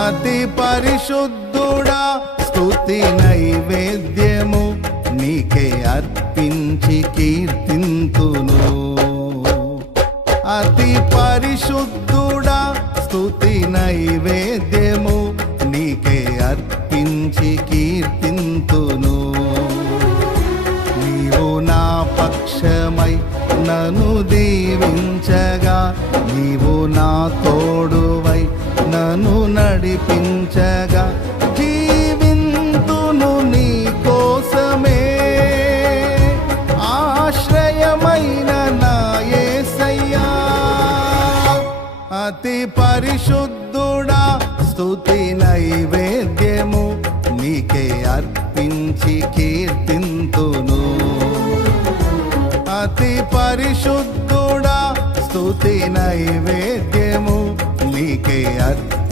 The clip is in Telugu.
అతి పరిశుద్ధుడా స్తుతి నైవేద్యము నీకే అర్పించి కీర్తింతును. అతి పరిశుద్ధుడా స్తుతి నైవేద్యము నీకే అర్పించి కీర్తింతును. నీవు నా పక్షమై నన్ను దీవించగా, నీవు నా తోడువై నన్ను నడిపించగా, జీవింతును నీ కోసమే ఆశ్రయమైన నా యేసయ్యా. అతి పరిశుద్ధుడా స్తుతి నైవేద్యము